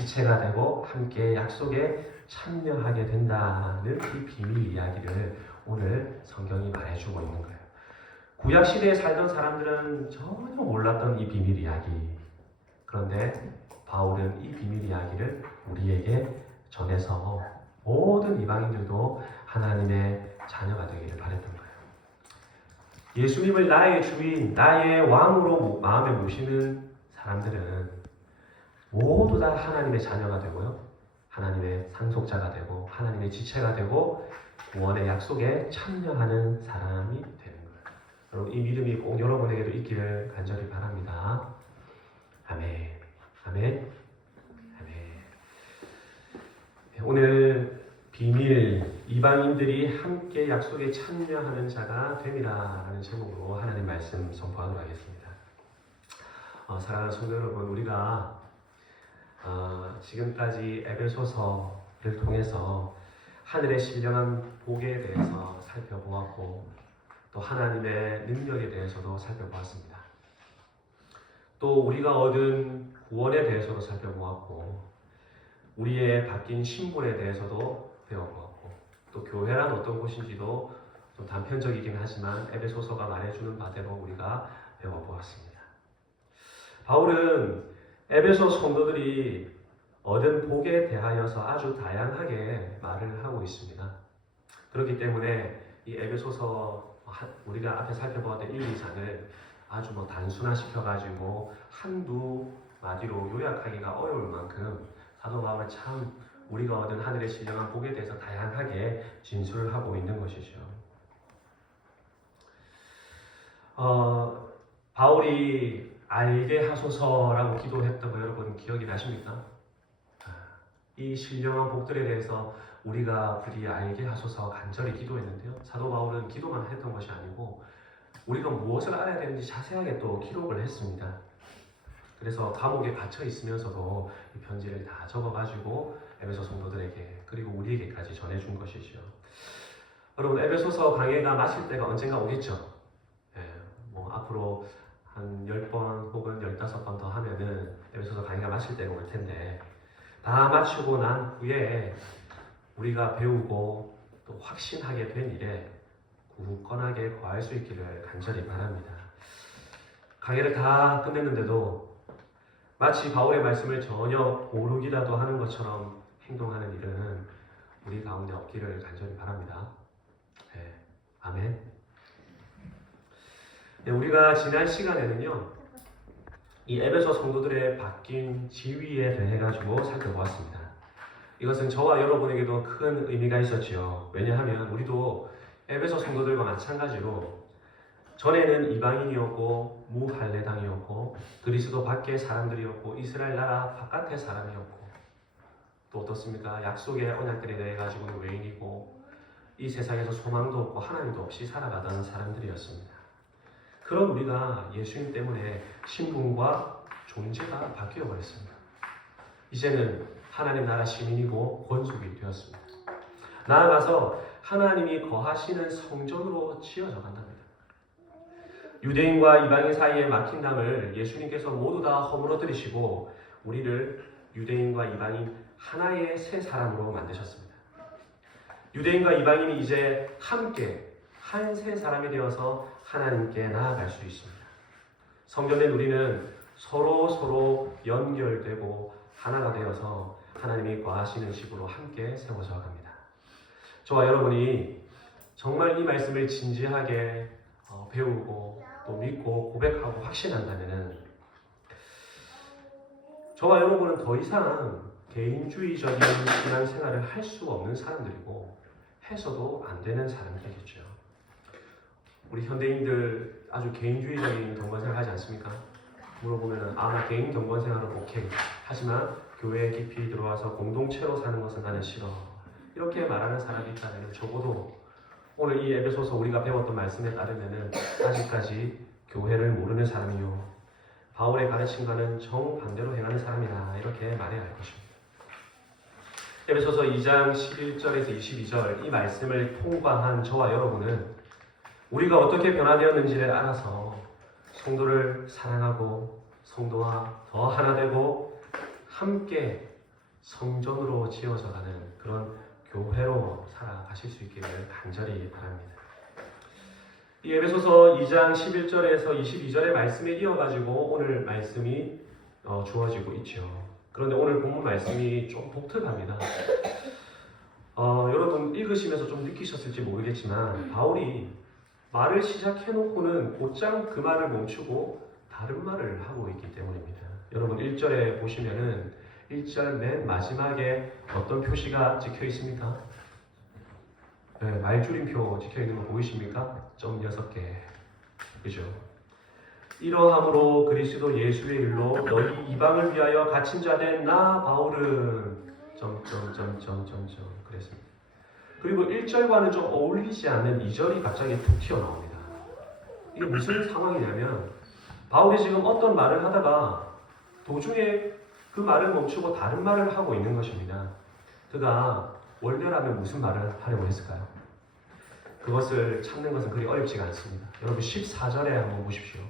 지체가 되고 함께 약속에 참여하게 된다는 이 비밀 이야기를 오늘 성경이 말해주고 있는 거예요. 구약 시대에 살던 사람들은 전혀 몰랐던 이 비밀 이야기. 그런데 바울은 이 비밀 이야기를 우리에게 전해서 모든 이방인들도 하나님의 자녀가 되기를 바랬던 거예요. 예수님을 나의 주인, 나의 왕으로 마음에 모시는 사람들은 모두 다 하나님의 자녀가 되고요. 하나님의 상속자가 되고 하나님의 지체가 되고 구원의 약속에 참여하는 사람이 되는 거예요. 여러분, 이 믿음이 꼭 여러분에게도 있기를 간절히 바랍니다. 아멘. 아멘. 아멘. 오늘 비밀, 이방인들이 함께 약속에 참여하는 자가 됨이라는 제목으로 하나님 말씀 선포하도록 하겠습니다. 사랑하는 성도 여러분, 우리가 지금까지 에베소서를 통해서 하늘의 신령한 복에 대해서 살펴보았고 또 하나님의 능력에 대해서도 살펴보았습니다. 또 우리가 얻은 구원에 대해서도 살펴보았고 우리의 바뀐 신분에 대해서도 배워보았고 또 교회란 어떤 곳인지도 좀 단편적이긴 하지만 에베소서가 말해주는 바대로 우리가 배워보았습니다. 바울은 에베소 성도들이 얻은 복에 대하여서 아주 다양하게 말을 하고 있습니다. 그렇기 때문에 이 에베소서 우리가 앞에 살펴보았던 1, 2장을 아주 단순화시켜가지고 한두 마디로 요약하기가 어려울 만큼 사도 바울은 참 우리가 얻은 하늘의 신령한 복에 대해서 다양하게 진술하고 있는 것이죠. 바울이 알게 하소서라고 기도했던 거 여러분 기억이 나십니까? 이 신령한 복들에 대해서 우리가 부디 알게 하소서 간절히 기도했는데요. 사도 바울은 기도만 했던 것이 아니고 우리가 무엇을 알아야 되는지 자세하게 또 기록을 했습니다. 그래서 감옥에 갇혀 있으면서도 이 편지를 다 적어가지고 에베소 성도들에게 그리고 우리에게까지 전해준 것이죠. 여러분, 에베소서 강해가 마칠 때가 언젠가 오겠죠. 앞으로 한 10번 혹은 15번 더 하면은 에베소서 강의가 마칠 때가 올 텐데 다 마치고 난 후에 우리가 배우고 또 확신하게 된 일에 굳건하게 거할 수 있기를 간절히 바랍니다. 강의를 다 끝냈는데도 마치 바울의 말씀을 전혀 모르기라도 하는 것처럼 행동하는 일은 우리 가운데 없기를 간절히 바랍니다. 네. 아멘. 네, 우리가 지난 시간에는요, 이 에베소 성도들의 바뀐 지위에 대해 가지고 살펴보았습니다. 이것은 저와 여러분에게도 큰 의미가 있었지요. 왜냐하면 우리도 에베소 성도들과 마찬가지로 전에는 이방인이었고 무할례당이었고 그리스도 밖의 사람들이었고 이스라엘 나라 바깥의 사람이었고 또 어떻습니까? 약속의 언약들에 대해 가지고는 외인이고 이 세상에서 소망도 없고 하나님도 없이 살아가던 사람들이었습니다. 그런 우리가 예수님 때문에 신분과 존재가 바뀌어 버렸습니다. 이제는 하나님 나라 시민이고 권속이 되었습니다. 나아가서 하나님이 거하시는 성전으로 지어져 간답니다. 유대인과 이방인 사이에 막힌 담을 예수님께서 모두 다 허물어뜨리시고 우리를 유대인과 이방인 하나의 새 사람으로 만드셨습니다. 유대인과 이방인이 이제 함께 한 새 사람이 되어서 하나님께 나아갈 수 있습니다. 성전된 우리는 서로 연결되고 하나가 되어서 하나님이 거하시는 집으로 함께 세워져 갑니다. 저와 여러분이 정말 이 말씀을 진지하게 배우고 또 믿고 고백하고 확신한다면 저와 여러분은 더 이상 개인주의적인 신앙생활을 할 수 없는 사람들이고 해서도 안 되는 사람들이겠죠. 우리 현대인들 아주 개인주의적인 경건생활 하지 않습니까? 물어보면 나 개인 경건생활은 오케이. 하지만 교회에 깊이 들어와서 공동체로 사는 것은 나는 싫어. 이렇게 말하는 사람이 있다면 적어도 오늘 이 에베소서 우리가 배웠던 말씀에 따르면 아직까지 교회를 모르는 사람이요 바울의 가르침과는 정반대로 행하는 사람이다. 이렇게 말해야 할 것입니다. 에베소서 2장 11절에서 22절 이 말씀을 통과한 저와 여러분은 우리가 어떻게 변화되었는지를 알아서 성도를 사랑하고 성도와 더 하나 되고 함께 성전으로 지어져 가는 그런 교회로 살아가실 수 있기를 간절히 바랍니다. 이 에베소서 2장 11절에서 22절의 말씀에 이어가지고 오늘 말씀이 주어지고 있죠. 그런데 오늘 본문 말씀이 좀 독특합니다. 여러분 읽으시면서 좀 느끼셨을지 모르겠지만 바울이 말을 시작해놓고는 곧장 그 말을 멈추고 다른 말을 하고 있기 때문입니다. 여러분 1절에 보시면은 1절 맨 마지막에 어떤 표시가 찍혀 있습니까? 네, 말줄임표 찍혀 있는 거 보이십니까? 점 6개. 그죠? 이러함으로 그리스도 예수의 일로 너희 이방을 위하여 갇힌 자 된 나 바울은 그랬습니다. 그리고 1절과는 좀 어울리지 않는 2절이 갑자기 툭 튀어나옵니다. 이게 무슨 상황이냐면 바울이 지금 어떤 말을 하다가 도중에 그 말을 멈추고 다른 말을 하고 있는 것입니다. 그가 원래라면 무슨 말을 하려고 했을까요? 그것을 찾는 것은 그리 어렵지가 않습니다. 여러분 14절에 한번 보십시오.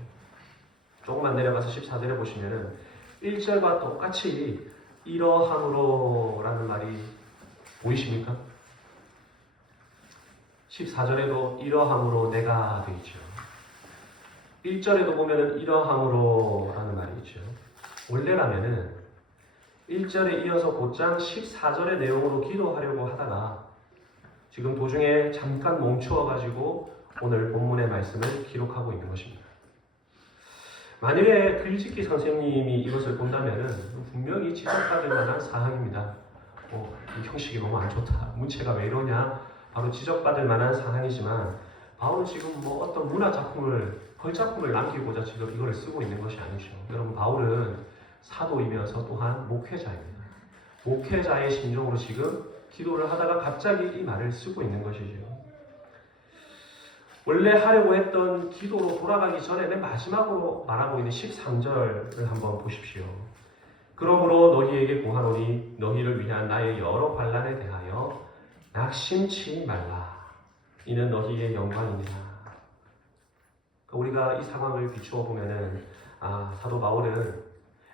조금만 내려가서 14절에 보시면은 1절과 똑같이 이러함으로 라는 말이 보이십니까? 14절에도 이러함으로 내가 되어 있죠. 1절에도 보면은 이러함으로 라는 말이 있죠. 원래라면은 1절에 이어서 곧장 14절의 내용으로 기도하려고 하다가 지금 도중에 잠깐 멈추어가지고 오늘 본문의 말씀을 기록하고 있는 것입니다. 만일에 글짓기 선생님이 이것을 본다면은 분명히 지적받을 만한 사항입니다. 이 형식이 너무 안 좋다. 문체가 왜 이러냐? 바로 지적받을 만한 사항이지만 바울은 지금 뭐 어떤 문화 작품을 걸작품을 남기고자 지금 이걸 쓰고 있는 것이 아니죠. 여러분 바울은 사도이면서 또한 목회자입니다. 목회자의 심정으로 지금 기도를 하다가 갑자기 이 말을 쓰고 있는 것이죠. 원래 하려고 했던 기도로 돌아가기 전에 맨 마지막으로 말하고 있는 13절을 한번 보십시오. 그러므로 너희에게 구하노니 너희를 위한 나의 여러 환난에 대하여 낙심치 말라. 이는 너희의 영광이니라. 우리가 이 상황을 비추어 보면은 사도 바울은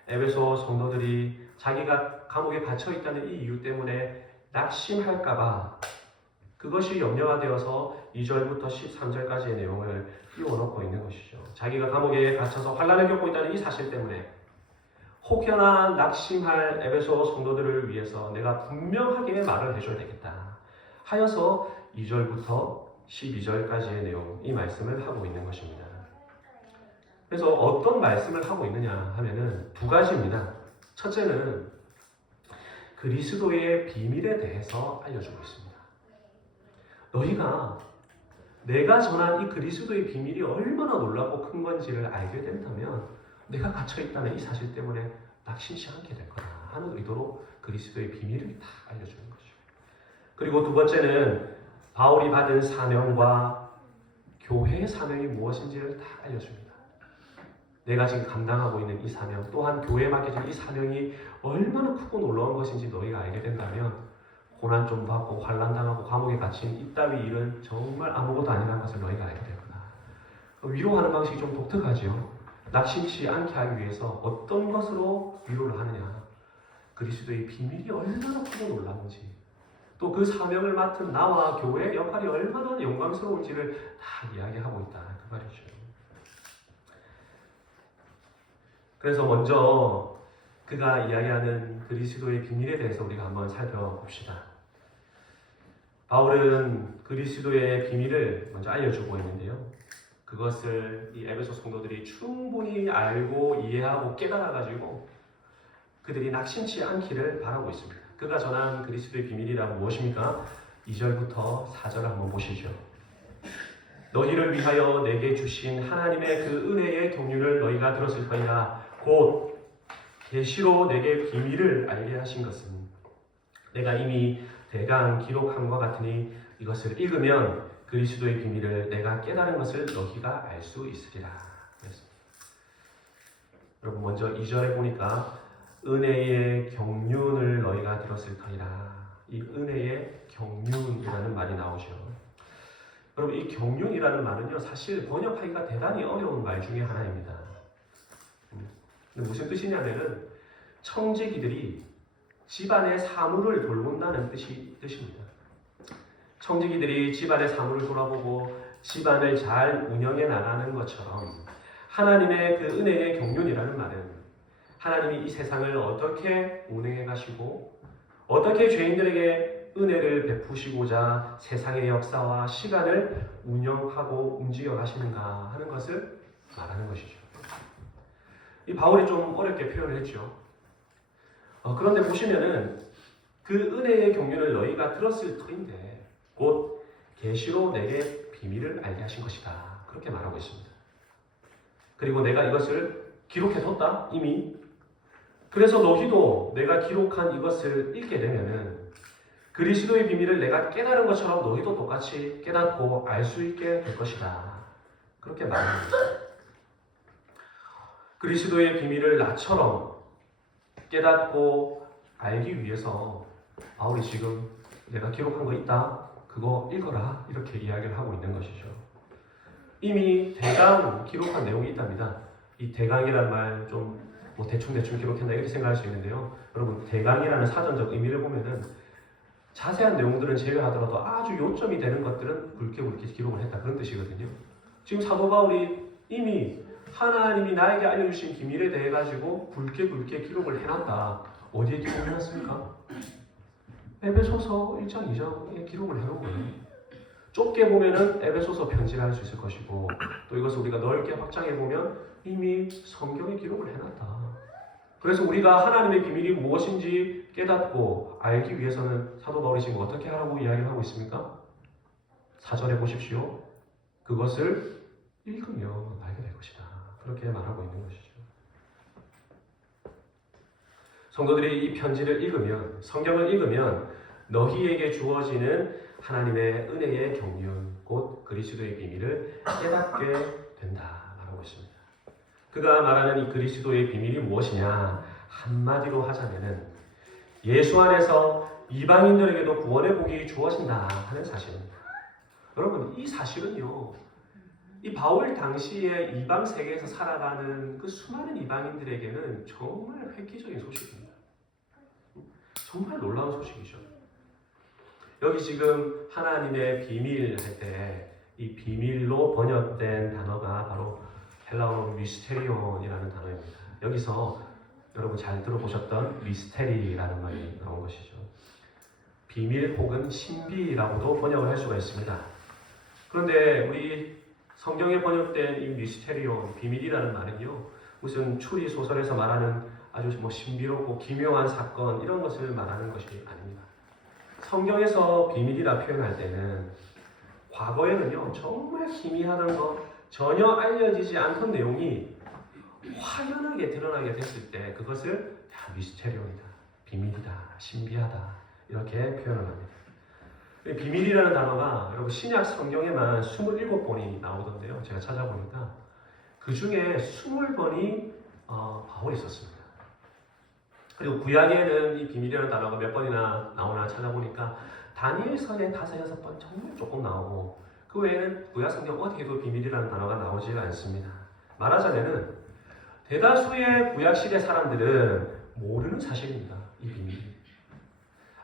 에베소 성도들이 자기가 감옥에 갇혀 있다는 이 이유 때문에 낙심할까봐 그것이 염려가 되어서 2절부터 13절까지의 내용을 띄워놓고 있는 것이죠. 자기가 감옥에 갇혀서 환난을 겪고 있다는 이 사실 때문에 혹여나 낙심할 에베소 성도들을 위해서 내가 분명하게 말을 해줘야 되겠다 하여서 2절부터 12절까지의 내용, 이 말씀을 하고 있는 것입니다. 그래서 어떤 말씀을 하고 있느냐 하면은 두 가지입니다. 첫째는 그리스도의 비밀에 대해서 알려주고 있습니다. 너희가 내가 전한 이 그리스도의 비밀이 얼마나 놀랍고 큰 건지를 알게 된다면 내가 갇혀있다는 이 사실 때문에 낙심치 않게 될 거다 하는 의도로 그리스도의 비밀을 다 알려주는 거죠. 그리고 두 번째는 바울이 받은 사명과 교회의 사명이 무엇인지를 다 알려줍니다. 내가 지금 감당하고 있는 이 사명, 또한 교회에 맡겨진 이 사명이 얼마나 크고 놀라운 것인지 너희가 알게 된다면 고난 좀 받고 환난당하고 감옥에 갇힌 이따위 일은 정말 아무것도 아니라는 것을 너희가 알게 될 거다. 위로하는 방식이 좀 독특하죠. 낙심치 않게 하기 위해서 어떤 것으로 위로를 하느냐. 그리스도의 비밀이 얼마나 크고 놀라운지, 또 그 사명을 맡은 나와 교회의 역할이 얼마나 영광스러운지를 다 이야기하고 있다 그 말이죠. 그래서 먼저 그가 이야기하는 그리스도의 비밀에 대해서 우리가 한번 살펴봅시다. 바울은 그리스도의 비밀을 먼저 알려주고 있는데요. 그것을 이 에베소 성도들이 충분히 알고 이해하고 깨달아가지고 그들이 낙심치 않기를 바라고 있습니다. 그가 전한 그리스도의 비밀이란 무엇입니까? 2절부터 4절 한번 보시죠. 너희를 위하여 내게 주신 하나님의 그 은혜의 경륜을 너희가 들었을 터이라. 곧 계시로 내게 비밀을 알게 하신 것은 내가 이미 대강 기록함과 같으니 이것을 읽으면 그리스도의 비밀을 내가 깨달은 것을 너희가 알 수 있으리라. 그랬습니다. 여러분 먼저 2절에 보니까 은혜의 경륜을 너희가 들었을 터이라. 이 은혜의 경륜이라는 말이 나오죠. 여러분 이 경륜이라는 말은요 사실 번역하기가 대단히 어려운 말 중에 하나입니다. 근데 무슨 뜻이냐면은 청지기들이 집안의 사물을 돌본다는 뜻입니다. 청지기들이 집안의 사물을 돌아보고 집안을 잘 운영해 나가는 것처럼 하나님의 그 은혜의 경륜이라는 말은 하나님이 이 세상을 어떻게 운행해 가시고 어떻게 죄인들에게 은혜를 베푸시고자 세상의 역사와 시간을 운영하고 움직여 가시는가 하는 것을 말하는 것이죠. 이 바울이 좀 어렵게 표현을 했죠. 그런데 보시면은 그 은혜의 경륜을 너희가 들었을 터인데 곧 계시로 내게 비밀을 알게 하신 것이다. 그렇게 말하고 있습니다. 그리고 내가 이것을 기록해뒀다 이미. 그래서 너희도 내가 기록한 이것을 읽게 되면은 그리스도의 비밀을 내가 깨달은 것처럼 너희도 똑같이 깨닫고 알 수 있게 될 것이다. 그렇게 말합니다. 그리스도의 비밀을 나처럼 깨닫고 알기 위해서 바울이 지금 내가 기록한 거 있다. 그거 읽어라. 이렇게 이야기를 하고 있는 것이죠. 이미 대강 기록한 내용이 있답니다. 이 대강이란 말 좀 뭐 대충 기록했나 이렇게 생각할 수 있는데요. 여러분 대강이라는 사전적 의미를 보면은 자세한 내용들은 제외하더라도 아주 요점이 되는 것들은 굵게 기록을 했다. 그런 뜻이거든요. 지금 사도 바울이 이미 하나님이 나에게 알려주신 비밀에 대해 가지고 굵게 기록을 해놨다. 어디에 기록해놨습니까? 에베소서 1장 2장에 기록을 해놓은 거예요. 좁게 보면은 에베소서 편지를 할 수 있을 것이고 또 이것을 우리가 넓게 확장해 보면 이미 성경에 기록을 해놨다. 그래서 우리가 하나님의 비밀이 무엇인지 깨닫고 알기 위해서는 사도 바울이 지금 어떻게 하라고 이야기를 하고 있습니까? 4절에 보십시오. 그것을 읽으면 알게 될 것이다. 그렇게 말하고 있는 것이죠. 성도들이 이 편지를 읽으면, 성경을 읽으면 너희에게 주어지는 하나님의 은혜의 경륜, 곧 그리스도의 비밀을 깨닫게 된다 말하고 있습니다. 그가 말하는 이 그리스도의 비밀이 무엇이냐? 한마디로 하자면은 예수 안에서 이방인들에게도 구원의 복이 주어진다 하는 사실입니다. 여러분, 이 사실은요, 이 바울 당시에 이방 세계에서 살아가는 그 수많은 이방인들에게는 정말 획기적인 소식입니다. 정말 놀라운 소식이죠. 여기 지금 하나님의 비밀 할 때 이 비밀로 번역된 단어가 바로 헬라어로 미스테리온이라는 단어입니다. 여기서 여러분 잘 들어보셨던 미스테리라는 말이 나온 것이죠. 비밀 혹은 신비라고도 번역을 할 수가 있습니다. 그런데 우리 성경에 번역된 이 미스테리온, 비밀이라는 말은요, 무슨 추리 소설에서 말하는 아주 신비롭고 기묘한 사건 이런 것을 말하는 것이 아닙니다. 성경에서 비밀이라 표현할 때는 과거에는요 정말 희미하던 거 전혀 알려지지 않던 내용이 확연하게 드러나게 됐을 때 그것을 미스테리온이다, 비밀이다, 신비하다 이렇게 표현을 합니다. 비밀이라는 단어가 여러분 신약 성경에만 27번이 나오던데요. 제가 찾아보니까 그 중에 20번이 바울이 썼습니다. 그리고 구약에는 이 비밀이라는 단어가 몇 번이나 나오나 찾아보니까 다니엘서에 5, 6번 정말 조금 나오고 그 외에는 구약 성경 어디에도 비밀이라는 단어가 나오지 않습니다. 말하자면은 대다수의 구약시대 사람들은 모르는 사실입니다. 이 비밀.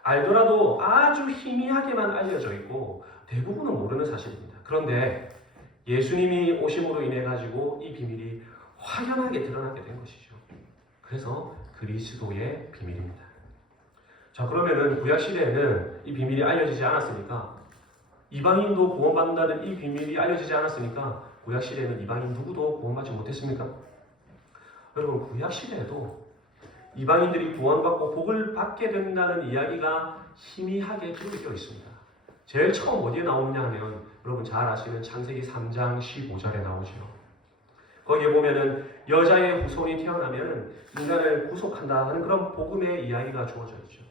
알더라도 아주 희미하게만 알려져 있고 대부분은 모르는 사실입니다. 그런데 예수님이 오심으로 인해 가지고 이 비밀이 확연하게 드러나게 된 것이죠. 그래서 그리스도의 비밀입니다. 자, 그러면은 구약 시대에는 이 비밀이 알려지지 않았으니까 이방인도 구원받는다는 이 비밀이 알려지지 않았으니까 구약 시대에는 이방인 누구도 구원받지 못했습니까? 여러분, 구약 시대에도 이방인들이 구원받고 복을 받게 된다는 이야기가 희미하게 기록이 되어 있습니다. 제일 처음 어디에 나오느냐 하면 여러분 잘 아시는 창세기 3장 15절에 나오죠. 거기에 보면은 여자의 후손이 태어나면 인간을 구속한다 하는 그런 복음의 이야기가 주어져 있죠.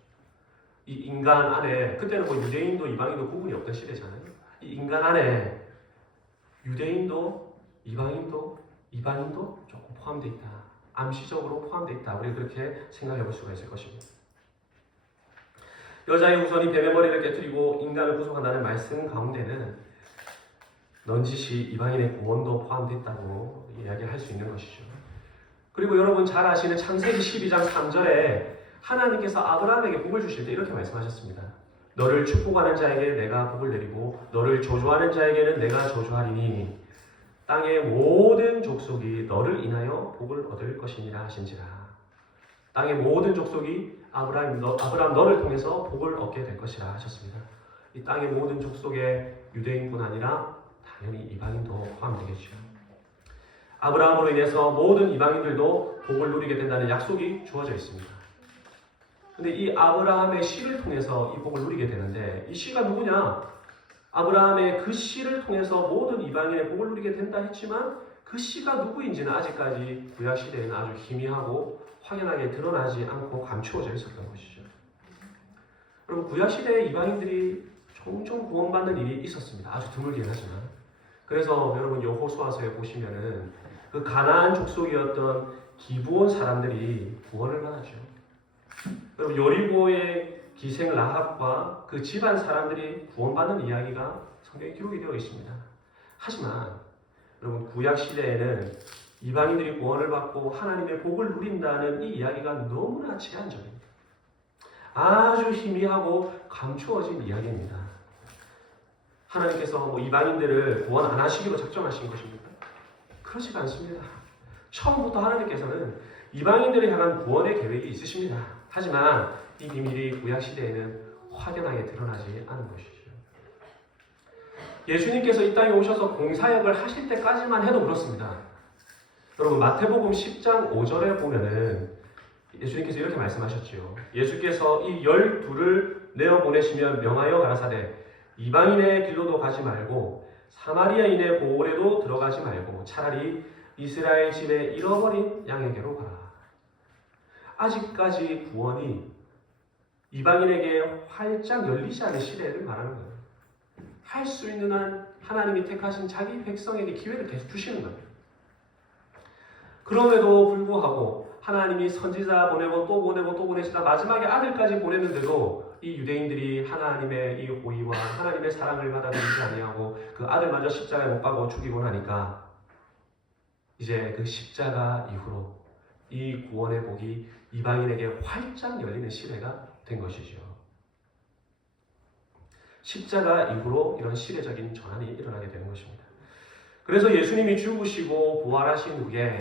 이 인간 안에, 그때는 유대인도 이방인도 구분이 없던 시대잖아요. 이 인간 안에 유대인도 이방인도 이방인도 조금 포함되어 있다. 암시적으로 포함되어 있다. 우리 그렇게 생각해 볼 수가 있을 것입니다. 여자의 후손이 뱀의 머리를 깨뜨리고 인간을 구속한다는 말씀 가운데는 넌지시 이방인의 구원도 포함되어 있다고 이야기할 수 있는 것이죠. 그리고 여러분 잘 아시는 창세기 12장 3절에 하나님께서 아브라함에게 복을 주실 때 이렇게 말씀하셨습니다. 너를 축복하는 자에게 내가 복을 내리고 너를 저주하는 자에게는 내가 저주하리니 땅의 모든 족속이 너를 인하여 복을 얻을 것이니라 하신지라. 땅의 모든 족속이 아브라함 너를 통해서 복을 얻게 될 것이라 하셨습니다. 이 땅의 모든 족속의 유대인뿐 아니라 당연히 이방인도 포함되겠죠. 아브라함으로 인해서 모든 이방인들도 복을 누리게 된다는 약속이 주어져 있습니다. 근데 이 아브라함의 씨를 통해서 이 복을 누리게 되는데 이 씨가 누구냐? 아브라함의 그 씨를 통해서 모든 이방인의 복을 누리게 된다 했지만 그 씨가 누구인지는 아직까지 구약시대에는 아주 희미하고 확연하게 드러나지 않고 감추어져 있었던 것이죠. 여러분, 구약시대의 이방인들이 종종 구원받는 일이 있었습니다. 아주 드물긴 하지만. 그래서 여러분 여호수아서에 보시면은 그 가나안 족속이었던 기브온 사람들이 구원을 받았죠. 여러분 여리고의 기생 라합과 그 집안 사람들이 구원받는 이야기가 성경에 기록이 되어 있습니다. 하지만 여러분 구약 시대에는 이방인들이 구원을 받고 하나님의 복을 누린다는 이 이야기가 너무나 제한적입니다. 아주 희미하고 감추어진 이야기입니다. 하나님께서 이방인들을 구원 안 하시기로 작정하신 것입니까? 그렇지가 않습니다. 처음부터 하나님께서는 이방인들을 향한 구원의 계획이 있으십니다. 하지만 이 비밀이 구약시대에는 확연하게 드러나지 않은 것이죠. 예수님께서 이 땅에 오셔서 공사역을 하실 때까지만 해도 그렇습니다. 여러분 마태복음 10장 5절에 보면은 예수님께서 이렇게 말씀하셨지요. 예수께서 이 12를 내어보내시면 명하여 가라사대 이방인의 길로도 가지 말고 사마리아인의 보홀에도 들어가지 말고 차라리 이스라엘 집에 잃어버린 양에게로 가라. 아직까지 구원이 이방인에게 활짝 열리지 않은 시대를 말하는 거예요. 할 수 있는 한 하나님이 택하신 자기 백성에게 기회를 계속 주시는 거예요. 그럼에도 불구하고 하나님이 선지자 보내고 또 보내고 또 보내시다 마지막에 아들까지 보냈는데도 이 유대인들이 하나님의 이 호의와 하나님의 사랑을 받아들이지 아니하고 그 아들마저 십자가에 못 박고 죽이고 나니까 이제 그 십자가 이후로 이 구원의 복이 이방인에게 활짝 열리는 시대가 된 것이죠. 십자가 이후로 이런 시대적인 전환이 일어나게 되는 것입니다. 그래서 예수님이 죽으시고 부활하신 후에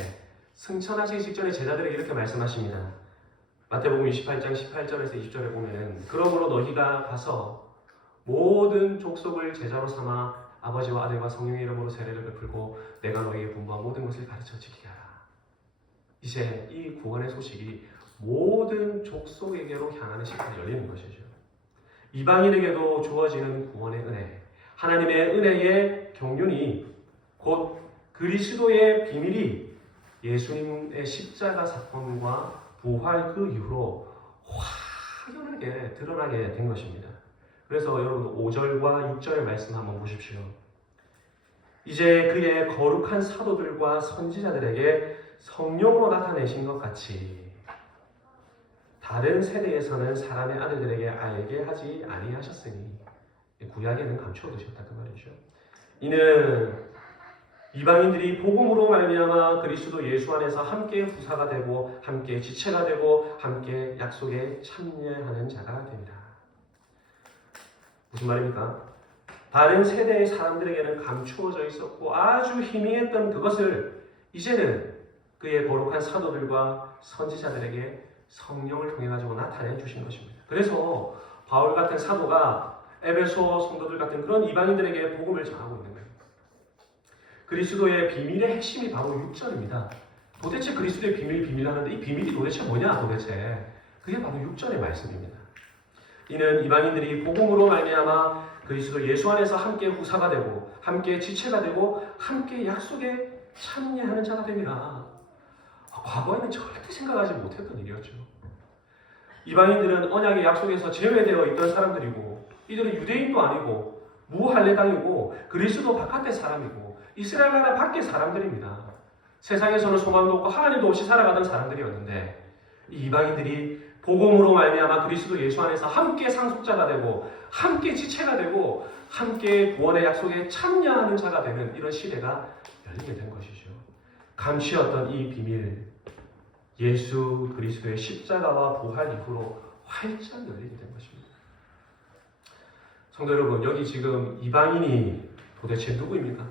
승천하시기 직전에 제자들에게 이렇게 말씀하십니다. 마태복음 28장 18절에서 20절에 보면 그러므로 너희가 가서 모든 족속을 제자로 삼아 아버지와 아들과 성령의 이름으로 세례를 베풀고 내가 너희에게 분부한 모든 것을 가르쳐 지키게 하라. 이제 이 구원의 소식이 모든 족속에게로 향하는 시간이 열리는 것이죠. 이방인에게도 주어지는 구원의 은혜, 하나님의 은혜의 경륜이 곧 그리스도의 비밀이 예수님의 십자가 사건과 부활 그 이후로 확연하게 드러나게 된 것입니다. 그래서 여러분 5절과 6절의 말씀 한번 보십시오. 이제 그의 거룩한 사도들과 선지자들에게 성령으로 나타내신 것 같이 다른 세대에서는 사람의 아들들에게 알게 하지 아니하셨으니 구약에는 감추어 두셨다 그 말이죠. 이는 이방인들이 복음으로 말미암아 그리스도 예수 안에서 함께 후사가 되고 함께 지체가 되고 함께 약속에 참여하는 자가 됩니다. 무슨 말입니까? 다른 세대의 사람들에게는 감추어져 있었고 아주 희미했던 그것을 이제는 그의 거룩한 사도들과 선지자들에게 성령을 통해 가지고 나타내 주신 것입니다. 그래서 바울 같은 사도가 에베소 성도들 같은 그런 이방인들에게 복음을 전하고 있는 거예요. 그리스도의 비밀의 핵심이 바로 6절입니다. 도대체 그리스도의 비밀하는데 이 비밀이 도대체 뭐냐 도대체. 그게 바로 6절의 말씀입니다. 이는 이방인들이 복음으로 말미암아 그리스도 예수 안에서 함께 후사가 되고 함께 지체가 되고 함께 약속에 참여하는 자가 됩니다. 과거에는 절대 생각하지 못했던 일이었죠. 이방인들은 언약의 약속에서 제외되어 있던 사람들이고 이들은 유대인도 아니고 무할례당이고 그리스도 바깥의 사람이고 이스라엘 나라 밖의 사람들입니다. 세상에서는 소망도 없고 하나님도 없이 살아가던 사람들이었는데 이 이방인들이 복음으로 말미암아 그리스도 예수 안에서 함께 상속자가 되고 함께 지체가 되고 함께 구원의 약속에 참여하는 자가 되는 이런 시대가 열리게 된 것이죠. 감추었던 이 비밀 예수 그리스도의 십자가와 부활 이후로 활짝 열리게 된 것입니다. 성도 여러분, 여기 지금 이방인이 도대체 누구입니까?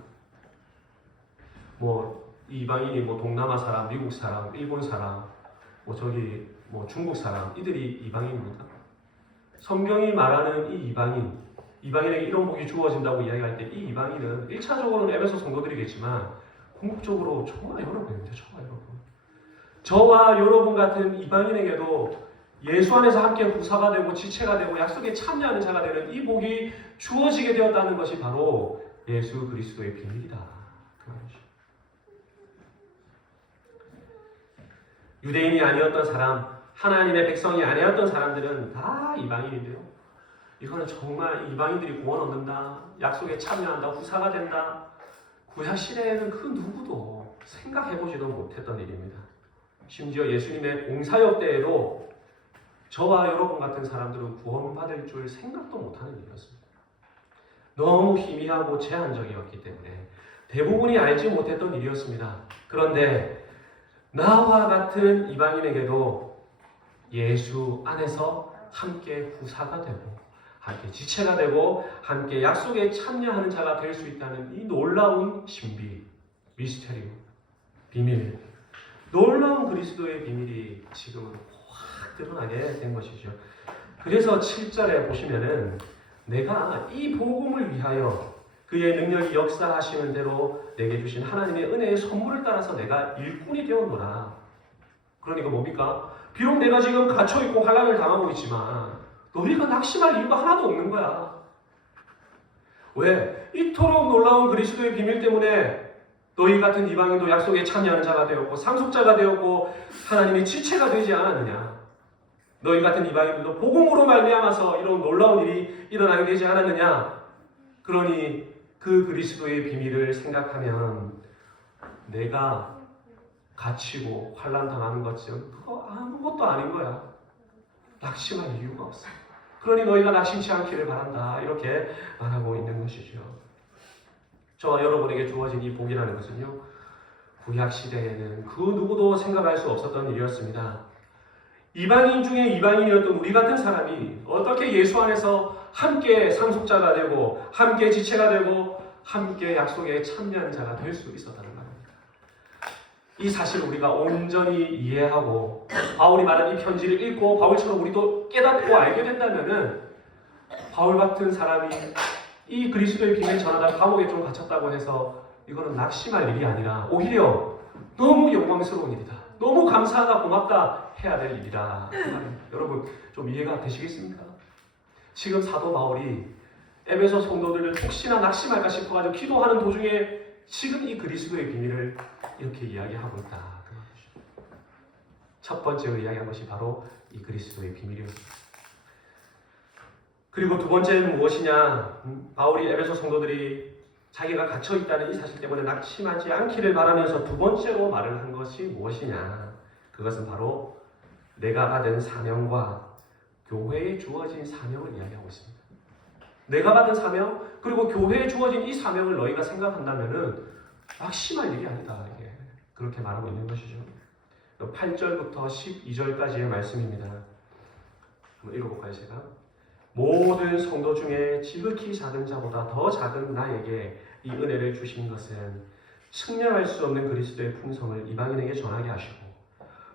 이방인이 동남아 사람, 미국 사람, 일본 사람, 중국 사람, 이들이 이방인입니까? 성경이 말하는 이 이방인에게 이런 복이 주어진다고 이야기할 때 이 이방인은 1차적으로는 에베소 성도들이겠지만 궁극적으로 저와 여러분입니다. 저와 여러분 같은 이방인에게도 예수 안에서 함께 후사가 되고 지체가 되고 약속에 참여하는 자가 되는 이 복이 주어지게 되었다는 것이 바로 예수 그리스도의 비밀이다. 그 말이죠. 유대인이 아니었던 사람, 하나님의 백성이 아니었던 사람들은 다 이방인인데요. 이거는 정말 이방인들이 구원 얻는다, 약속에 참여한다, 후사가 된다. 구약 시대에는 그 누구도 생각해보지도 못했던 일입니다. 심지어 예수님의 공사역 때에도 저와 여러분 같은 사람들은 구원받을 줄 생각도 못하는 일이었습니다. 너무 희미하고 제한적이었기 때문에 대부분이 알지 못했던 일이었습니다. 그런데 나와 같은 이방인에게도 예수 안에서 함께 후사가 되고 함께 지체가 되고 함께 약속에 참여하는 자가 될 수 있다는 이 놀라운 신비, 미스테리움, 비밀, 놀라운 그리스도의 비밀이 지금은 확 드러나게 된 것이죠. 그래서 7절에 보시면은 내가 이 복음을 위하여 그의 능력이 역사하시는 대로 내게 주신 하나님의 은혜의 선물을 따라서 내가 일꾼이 되었노라. 그러니까 뭡니까? 비록 내가 지금 갇혀있고 환난을 당하고 있지만 너희가 낙심할 이유가 하나도 없는 거야. 왜? 이토록 놀라운 그리스도의 비밀 때문에 너희 같은 이방인도 약속에 참여하는 자가 되었고 상속자가 되었고 하나님의 지체가 되지 않았느냐? 너희 같은 이방인들도 복음으로 말미암아서 이런 놀라운 일이 일어나게 되지 않았느냐? 그러니 그 그리스도의 비밀을 생각하면 내가 갇히고 환난 당하는 것은 그거 아무것도 아닌 거야. 낙심할 이유가 없어. 그러니 너희가 낙심치 않기를 바란다. 이렇게 말하고 있는 것이죠. 저와 여러분에게 주어진 이 복이라는 것은요, 구약 시대에는 그 누구도 생각할 수 없었던 일이었습니다. 이방인 중에 이방인이었던 우리 같은 사람이 어떻게 예수 안에서 함께 상속자가 되고 함께 지체가 되고 함께 약속에 참여하는 자가 될 수 있었다는 말입니다. 이 사실을 우리가 온전히 이해하고 바울이 말한 이 편지를 읽고 바울처럼 우리도 깨닫고 알게 된다면은 바울 같은 사람이 이 그리스도의 비밀을 전하다 감옥에 좀 갇혔다고 해서 이거는 낙심할 일이 아니라 오히려 너무 영광스러운 일이다. 너무 감사하다, 고맙다 해야 될 일이다. 여러분 좀 이해가 되시겠습니까? 지금 사도 바울이 에베소 성도들을 혹시나 낙심할까 싶어가지고 기도하는 도중에 지금 이 그리스도의 비밀을 이렇게 이야기하고 있다. 첫 번째로 이야기한 것이 바로 이 그리스도의 비밀이었습니다. 그리고 두 번째는 무엇이냐? 바울이 에베소 성도들이 자기가 갇혀있다는 이 사실 때문에 낙심하지 않기를 바라면서 두 번째로 말을 한 것이 무엇이냐? 그것은 바로 내가 받은 사명과 교회에 주어진 사명을 이야기하고 있습니다. 내가 받은 사명, 그리고 교회에 주어진 이 사명을 너희가 생각한다면은 낙심할 일이 아니다. 이게 그렇게 말하고 있는 것이죠. 8절부터 12절까지의 말씀입니다. 한번 읽어볼까요, 제가? 모든 성도 중에 지극히 작은 자보다 더 작은 나에게 이 은혜를 주신 것은 측량할 수 없는 그리스도의 풍성을 이방인에게 전하게 하시고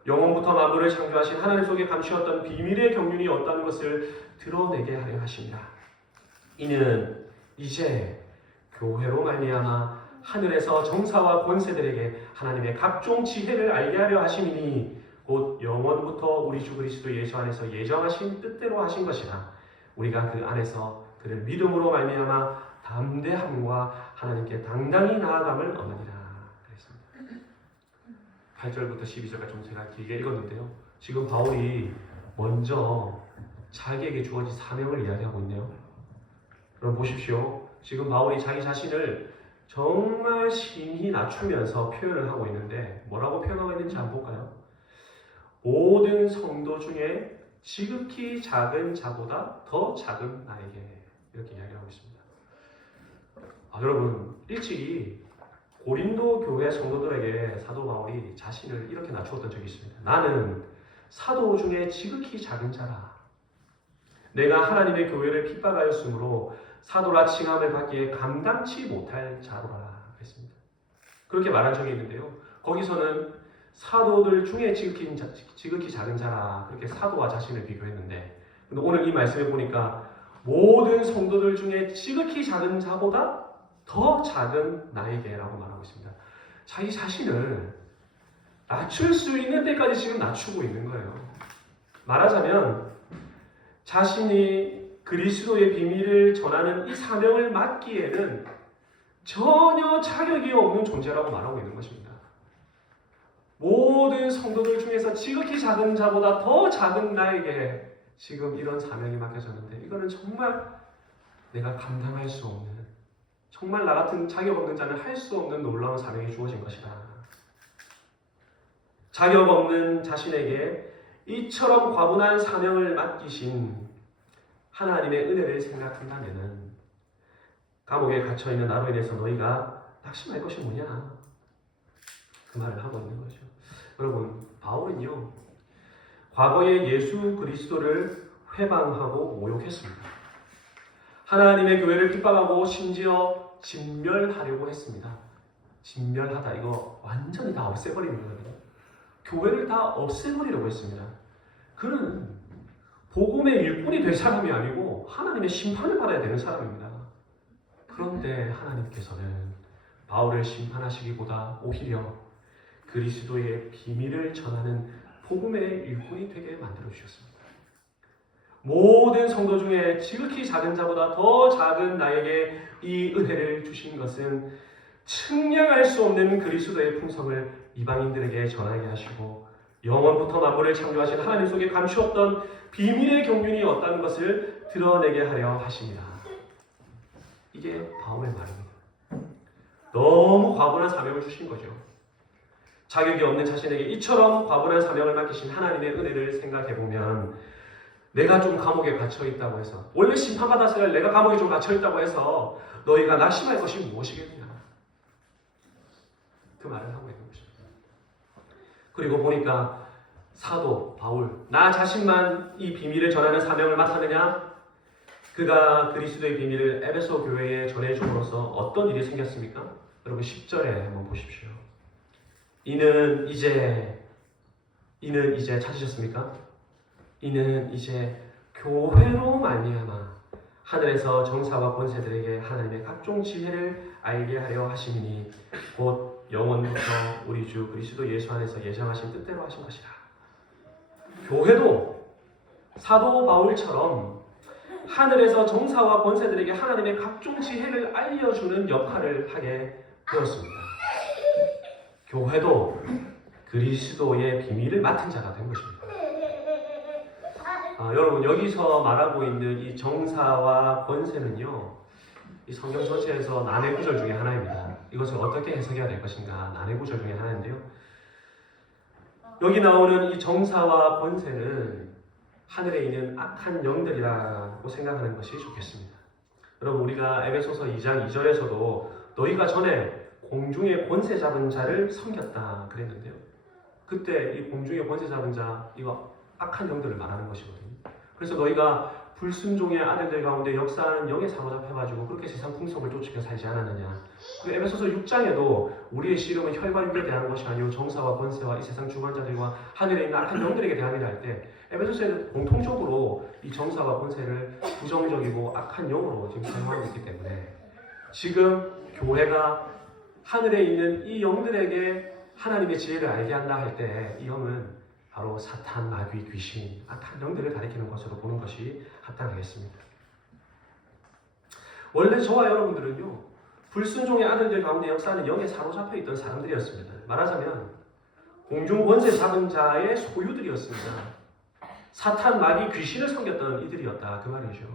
영원부터 만물을 창조하신 하나님 속에 감추었던 비밀의 경륜이 어떤 것을 드러내게 하려 하십니다. 이는 이제 교회로 말미암아 하늘에서 정사와 권세들에게 하나님의 각종 지혜를 알게 하려 하심이니 곧 영원부터 우리 주 그리스도 예수 안에서 예정하신 뜻대로 하신 것이라. 우리가 그 안에서 그를 믿음으로 말미암아 담대함과 하나님께 당당히 나아감을 얻으리라. 그랬습니다. 8절부터 12절까지 좀 제가 길게 읽었는데요. 지금 바울이 먼저 자기에게 주어진 사명을 이야기하고 있네요. 그럼 보십시오. 지금 바울이 자기 자신을 정말 심히 낮추면서 표현을 하고 있는데 뭐라고 표현하고 있는지 한번 볼까요? 모든 성도 중에 지극히 작은 자보다 더 작은 나에게 이렇게 이야기하고 있습니다. 여러분 일찍이 고린도 교회 성도들에게 사도 바울이 자신을 이렇게 낮추었던 적이 있습니다. 나는 사도 중에 지극히 작은 자라. 내가 하나님의 교회를 핍박하였으므로 사도라 칭함을 받기에 감당치 못할 자로라 했습니다. 그렇게 말한 적이 있는데요. 거기서는 사도들 중에 지극히 작은 자라 그렇게 사도와 자신을 비교했는데, 근데 오늘 이 말씀에 보니까 모든 성도들 중에 지극히 작은 자보다 더 작은 나에게라고 말하고 있습니다. 자기 자신을 낮출 수 있는 때까지 지금 낮추고 있는 거예요. 말하자면 자신이 그리스도의 비밀을 전하는 이 사명을 맡기에는 전혀 자격이 없는 존재라고 말하고 있는 것입니다. 모든 성도들 중에서 지극히 작은 자보다 더 작은 나에게 지금 이런 사명이 맡겨졌는데, 이거는 정말 내가 감당할 수 없는, 정말 나 같은 자격 없는 자는 할 수 없는 놀라운 사명이 주어진 것이다. 자격 없는 자신에게 이처럼 과분한 사명을 맡기신 하나님의 은혜를 생각한다면 감옥에 갇혀있는 나로 인해서 너희가 낙심할 것이 뭐냐, 그 말을 하고 있는 거죠. 여러분, 바울은요 과거에 예수 그리스도를 회방하고 모욕했습니다. 하나님의 교회를 핍박하고 심지어 진멸하려고 했습니다. 진멸하다, 이거 완전히 다 없애버리는 거거든요. 교회를 다 없애버리려고 했습니다. 그는 복음의 일꾼이 될 사람이 아니고 하나님의 심판을 받아야 되는 사람입니다. 그런데 하나님께서는 바울을 심판하시기보다 오히려 그리스도의 비밀을 전하는 복음의 일꾼이 되게 만들어 주셨습니다. 모든 성도 중에 지극히 작은 자보다 더 작은 나에게 이 은혜를 주신 것은 측량할 수 없는 그리스도의 풍성을 이방인들에게 전하게 하시고 영원부터 만물을 창조하신 하나님 속에 감추었던 비밀의 경륜이 없다는 것을 드러내게 하려 하십니다. 이게 바울의 말입니다. 너무 과분한 사명을 주신 거죠. 자격이 없는 자신에게 이처럼 과분한 사명을 맡기신 하나님의 은혜를 생각해보면, 내가 좀 감옥에 갇혀있다고 해서, 원래 심판받았어야 할 내가 감옥에 좀 갇혀있다고 해서 너희가 낙심할 것이 무엇이겠냐, 그 말을 하고 있는 것입니다. 그리고 보니까 사도 바울, 나 자신만 이 비밀을 전하는 사명을 맡았느냐? 그가 그리스도의 비밀을 에베소 교회에 전해줌으로써 어떤 일이 생겼습니까? 여러분 10절에 한번 보십시오. 이는 이제 찾으셨습니까? 이는 이제 교회로 말미암아 하늘에서 정사와 권세들에게 하나님의 각종 지혜를 알게 하려 하심이니 곧 영원부터 우리 주 그리스도 예수 안에서 예정하신 뜻대로 하신 것이라. 교회도 사도 바울처럼 하늘에서 정사와 권세들에게 하나님의 각종 지혜를 알려주는 역할을 하게 되었습니다. 교회도 그리스도의 비밀을 맡은 자가 된 것입니다. 여러분, 여기서 말하고 있는 이 정사와 권세는요, 이 성경 전체에서 난해 구절 중에 하나입니다. 이것을 어떻게 해석해야 될 것인가, 난해 구절 중에 하나인데요. 여기 나오는 이 정사와 권세는 하늘에 있는 악한 영들이라고 생각하는 것이 좋겠습니다. 여러분, 우리가 에베소서 2장 2절에서도 너희가 전에 공중의 권세 잡은 자를 섬겼다 그랬는데요. 그때 이 공중의 권세 잡은 자, 이거 악한 영들을 말하는 것이거든요. 그래서 너희가 불순종의 아들들 가운데 역사하는 영에 사로잡혀가지고 그렇게 세상 풍속을 쫓으며 살지 않았느냐. 그리고 에베소서 6장에도 우리의 씨름은 혈과 육에 대한 것이 아니오 정사와 권세와 이 세상 주관자들과 하늘에 있는 악한 영들에게 대함이라 할 때, 에베소서에는 공통적으로 이 정사와 권세를 부정적이고 악한 영으로 지금 사용하고 있기 때문에, 지금 교회가 하늘에 있는 이 영들에게 하나님의 지혜를 알게 한다 할 때, 이 영은 바로 사탄, 마귀, 귀신, 악한 영들을 가리키는 것으로 보는 것이 합당하겠습니다. 원래 저와 여러분들은요, 불순종의 아들들 가운데 역사하는 영에 사로잡혀 있던 사람들이었습니다. 말하자면 공중 권세 잡은 자의 소유들이었습니다. 사탄, 마귀, 귀신을 섬겼던 이들이었다, 그 말이죠.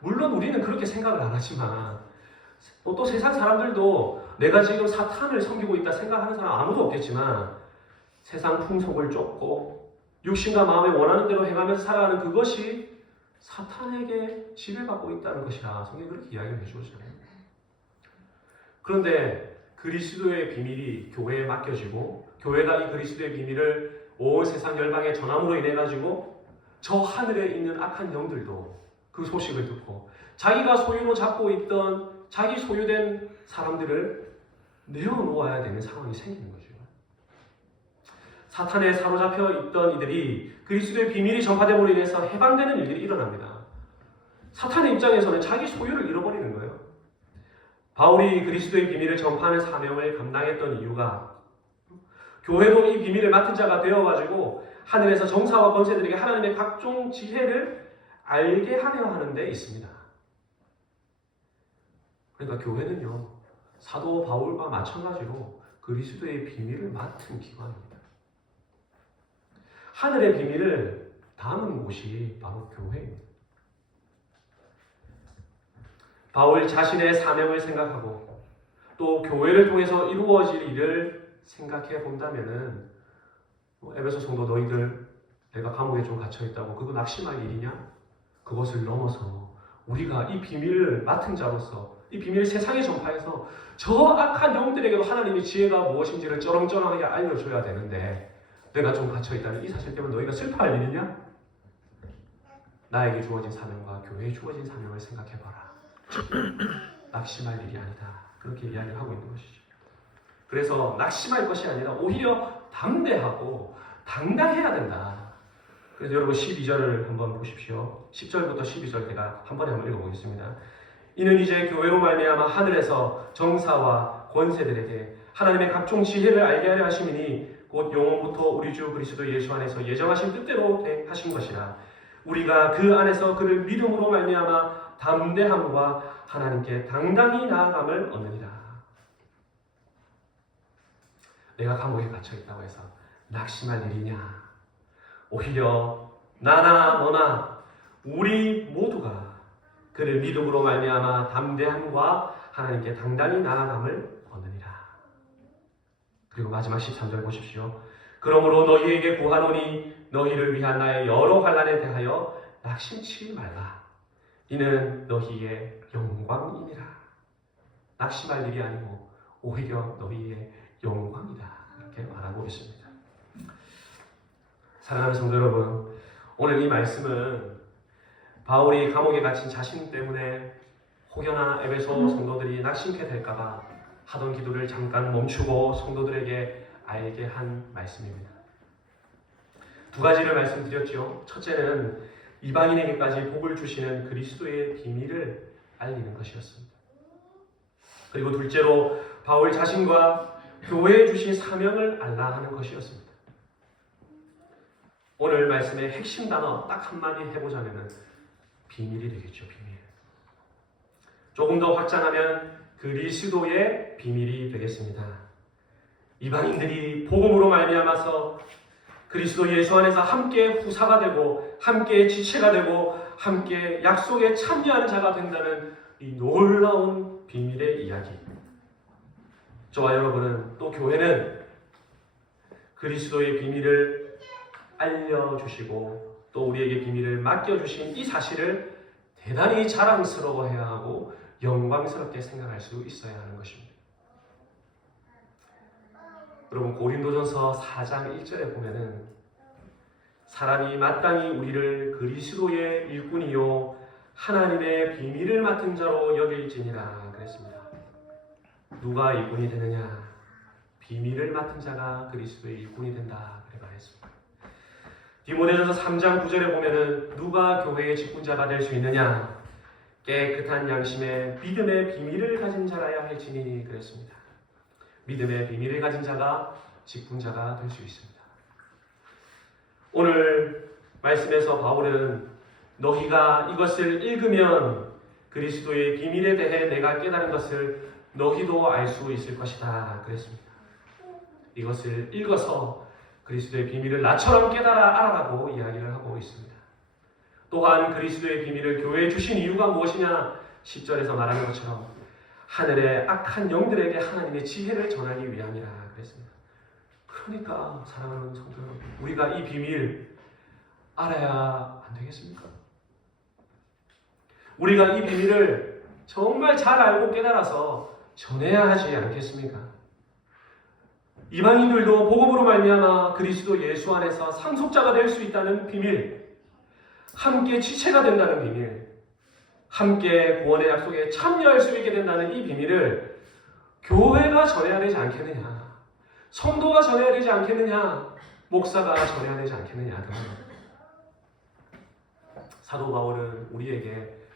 물론 우리는 그렇게 생각을 안 하지만, 또 세상 사람들도 내가 지금 사탄을 섬기고 있다 생각하는 사람 아무도 없겠지만, 세상 풍속을 쫓고 육신과 마음에 원하는 대로 행하면서 살아가는 그것이 사탄에게 지배받고 있다는 것이라 성경이 그렇게 이야기를 해주잖아요. 그런데 그리스도의 비밀이 교회에 맡겨지고 교회가 이 그리스도의 비밀을 온 세상 열방에 전함으로 인해 가지고 저 하늘에 있는 악한 영들도 그 소식을 듣고 자기가 소유로 잡고 있던 자기 소유된 사람들을 내어놓아야 되는 상황이 생기는 거죠. 사탄에 사로잡혀 있던 이들이 그리스도의 비밀이 전파됨으로 인해서 해방되는 일들이 일어납니다. 사탄의 입장에서는 자기 소유를 잃어버리는 거예요. 바울이 그리스도의 비밀을 전파하는 사명을 감당했던 이유가 교회도 이 비밀을 맡은 자가 되어가지고 하늘에서 정사와 권세들에게 하나님의 각종 지혜를 알게 하려 하는 데 있습니다. 그러니까 교회는요, 사도 바울과 마찬가지로 그리스도의 비밀을 맡은 기관입니다. 하늘의 비밀을 담은 곳이 바로 교회입니다. 바울 자신의 사명을 생각하고 또 교회를 통해서 이루어질 일을 생각해 본다면은 에베소 성도 너희들 내가 감옥에 좀 갇혀 있다고 그거 낙심할 일이냐? 그것을 넘어서 우리가 이 비밀을 맡은 자로서 이 비밀을 세상에 전파해서 저 악한 영들에게도 하나님의 지혜가 무엇인지를 쩌렁쩌렁하게 알려줘야 되는데 내가 좀 갇혀있다는 이 사실 때문에 너희가 슬퍼할 일이냐? 나에게 주어진 사명과 교회에 주어진 사명을 생각해봐라. 낙심할 일이 아니다. 그렇게 이야기를 하고 있는 것이죠. 그래서 낙심할 것이 아니라 오히려 담대하고 당당해야 된다. 그래서 여러분 12절을 한번 보십시오. 10절부터 12절 제가 한 번에 한번 읽어보겠습니다. 이는 이제 교회로 말미암아 하늘에서 정사와 권세들에게 하나님의 각종 지혜를 알게 하려 하심이니 곧 영원부터 우리 주 그리스도 예수 안에서 예정하신 뜻대로 하신 것이라. 우리가 그 안에서 그를 믿음으로 말미암아 담대함과 하나님께 당당히 나아감을 얻느니라. 내가 감옥에 갇혀 있다고 해서 낙심할 일이냐? 오히려 나나 너나 우리 모두가 그를 믿음으로 말미암아 담대함과 하나님께 당당히 나아감을 얻느니라. 그리고 마지막 13절 보십시오. 그러므로 너희에게 구하노니 너희를 위한 나의 여러 환난에 대하여 낙심치 말라. 이는 너희의 영광이니라. 낙심할 일이 아니고 오히려 너희의 영광이다. 이렇게 말하고 있습니다. 사랑하는 성도 여러분, 오늘 이 말씀은 바울이 감옥에 갇힌 자신 때문에 혹여나 에베소 성도들이 낙심케 될까봐 하던 기도를 잠깐 멈추고 성도들에게 알게 한 말씀입니다. 두 가지를 말씀드렸죠. 첫째는 이방인에게까지 복을 주시는 그리스도의 비밀을 알리는 것이었습니다. 그리고 둘째로 바울 자신과 교회에 주신 사명을 알라 하는 것이었습니다. 오늘 말씀의 핵심 단어 딱 한마디 해보자면 비밀이 되겠죠. 비밀. 조금 더 확장하면 그리스도의 비밀이 되겠습니다. 이방인들이 복음으로 말미암아서 그리스도 예수 안에서 함께 후사가 되고 함께 지체가 되고 함께 약속에 참여하는 자가 된다는 이 놀라운 비밀의 이야기. 저와 여러분은 또 교회는 그리스도의 비밀을 알려주시고 또 우리에게 비밀을 맡겨주신 이 사실을 대단히 자랑스러워해야 하고 영광스럽게 생각할 수 있어야 하는 것입니다. 여러분 고린도전서 4장 1절에 보면은 사람이 마땅히 우리를 그리스도의 일꾼이요 하나님의 비밀을 맡은 자로 여길지니라 그랬습니다. 누가 일꾼이 되느냐? 비밀을 맡은 자가 그리스도의 일꾼이 된다 그래 말했습니다. 디모데전서 3장 9절에 보면은 누가 교회의 직분자가 될 수 있느냐? 깨끗한 양심에 믿음의 비밀을 가진 자라야 할지니 그랬습니다. 믿음의 비밀을 가진 자가 직분자가 될 수 있습니다. 오늘 말씀에서 바울은 너희가 이것을 읽으면 그리스도의 비밀에 대해 내가 깨달은 것을 너희도 알 수 있을 것이다 그랬습니다. 이것을 읽어서 그리스도의 비밀을 나처럼 깨달아 알아라고 이야기를 하고 있습니다. 또한 그리스도의 비밀을 교회에 주신 이유가 무엇이냐? 10절에서 말하는 것처럼 하늘의 악한 영들에게 하나님의 지혜를 전하기 위함이라 그랬습니다. 그러니까 사랑하는 성도 여러분, 우리가 이 비밀 알아야 안 되겠습니까? 우리가 이 비밀을 정말 잘 알고 깨달아서 전해야 하지 않겠습니까? 이방인들도 복음으로 말미암아 그리스도 예수 안에서 상속자가 될 수 있다는 비밀, 함께 지체가 된다는 비밀, 함께 구원의 약속에 참여할 수 있게 된다는 이 비밀을 교회가 전해야 되지 않겠느냐, 성도가 전해야 되지 않겠느냐, 목사가 전해야 되지 않겠느냐 등등. 사도 바울은 우리에게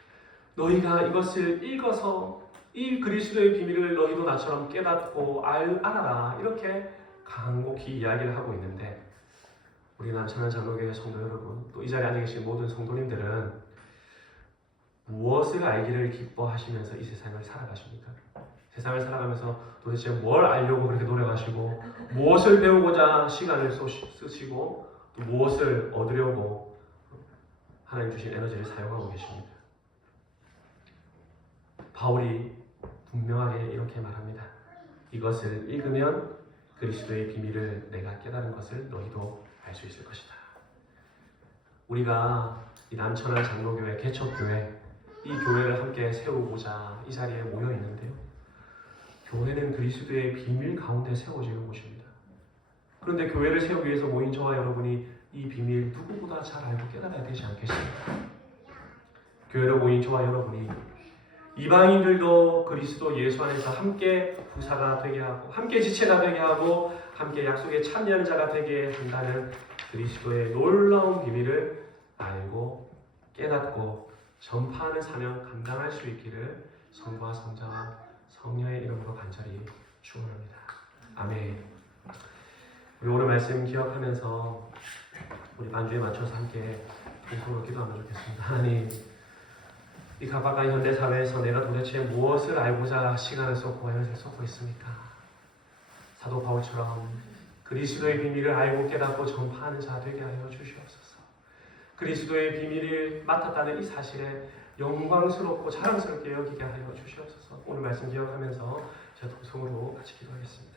너희가 이것을 읽어서 이 그리스도의 비밀을 너희도 나처럼 깨닫고 알아라, 이렇게 간곡히 이야기를 하고 있는데, 우리 남천한 장로교회 성도 여러분, 또 이 자리에 앉아 계신 모든 성도님들은 무엇을 알기를 기뻐하시면서 이 세상을 살아가십니까? 세상을 살아가면서 도대체 뭘 알려고 그렇게 노력하시고, 무엇을 배우고자 시간을 쓰시고, 또 무엇을 얻으려고 하나님 주신 에너지를 사용하고 계십니까? 바울이 분명하게 이렇게 말합니다. 이것을 읽으면 그리스도의 비밀을 내가 깨달은 것을 너희도 알 수 있을 것이다. 우리가 이 남천한 장로교회, 개척교회, 이 교회를 함께 세우고자 이 자리에 모여 있는데요. 교회는 그리스도의 비밀 가운데 세워지는 곳입니다. 그런데 교회를 세우기 위해서 모인 저와 여러분이 이 비밀 누구보다 잘 알고 깨달아야 되지 않겠습니까? 교회로 모인 저와 여러분이 이방인들도 그리스도 예수 안에서 함께 부사가 되게 하고, 함께 지체가 되게 하고, 함께 약속에 참여하는 자가 되게 한다는 그리스도의 놀라운 비밀을 알고 깨닫고 전파하는 사명 감당할 수 있기를 성부와 성자와 성령의 이름으로 간절히 축원합니다. 아멘. 우리 오늘 말씀 기억하면서 우리 반주에 맞춰서 함께 동성으로 기도하면 좋겠습니다. 하나님, 이 각박한 현대사회에서 내가 도대체 무엇을 알고자 시간을 쏟고 에너지를 쏟고 있습니까? 사도 바울처럼 그리스도의 비밀을 알고 깨닫고 전파하는 자 되게 하여 주시옵소서. 그리스도의 비밀을 맡았다는 이 사실에 영광스럽고 자랑스럽게 여기게 하여 주시옵소서. 오늘 말씀 기억하면서 제 동성으로 같이 기도하겠습니다.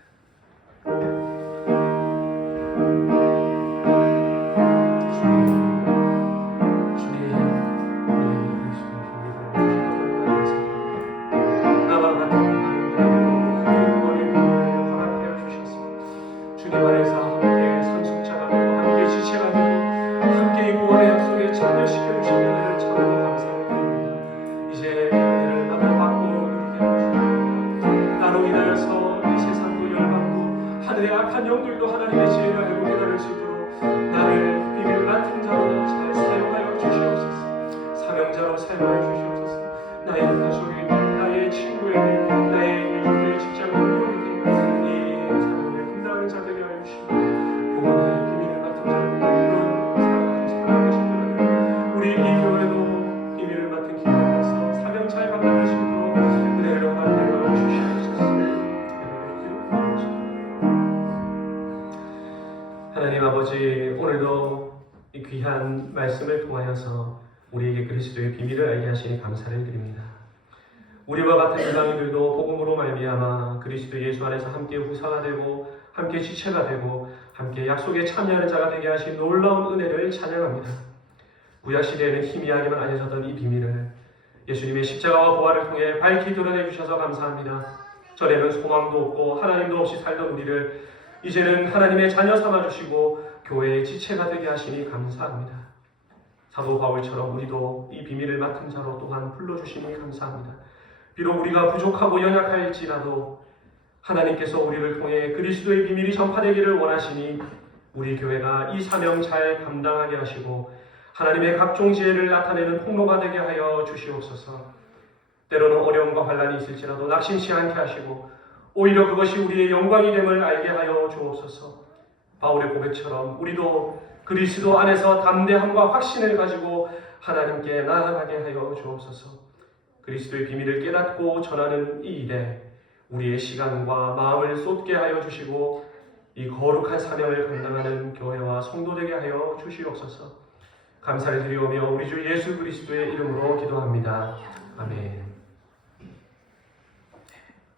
하나님 아버지, 오늘도 이 귀한 말씀을 통하여서 우리에게 그리스도의 비밀을 알게 하시니 감사를 드립니다. 우리와 같은 이방인들도 복음으로 말미암아 그리스도 예수 안에서 함께 후사가 되고 함께 지체가 되고 함께 약속에 참여하는 자가 되게 하신 놀라운 은혜를 찬양합니다. 구약시대에는 희미하게만 알려졌던 이 비밀을 예수님의 십자가와 부활을 통해 밝히 드러내 주셔서 감사합니다. 전에는 소망도 없고 하나님도 없이 살던 우리를 이제는 하나님의 자녀 삼아주시고 교회의 지체가 되게 하시니 감사합니다. 사도 바울처럼 우리도 이 비밀을 맡은 자로 또한 불러주시니 감사합니다. 비록 우리가 부족하고 연약할지라도 하나님께서 우리를 통해 그리스도의 비밀이 전파되기를 원하시니 우리 교회가 이 사명 잘 감당하게 하시고 하나님의 각종 지혜를 나타내는 통로가 되게 하여 주시옵소서. 때로는 어려움과 환난이 있을지라도 낙심치 않게 하시고 오히려 그것이 우리의 영광이 됨을 알게 하여 주옵소서. 바울의 고백처럼 우리도 그리스도 안에서 담대함과 확신을 가지고 하나님께 나아가게 하여 주옵소서. 그리스도의 비밀을 깨닫고 전하는 이 일에 우리의 시간과 마음을 쏟게 하여 주시고 이 거룩한 사명을 감당하는 교회와 성도 되게 하여 주시옵소서. 감사를 드리오며 우리 주 예수 그리스도의 이름으로 기도합니다. 아멘.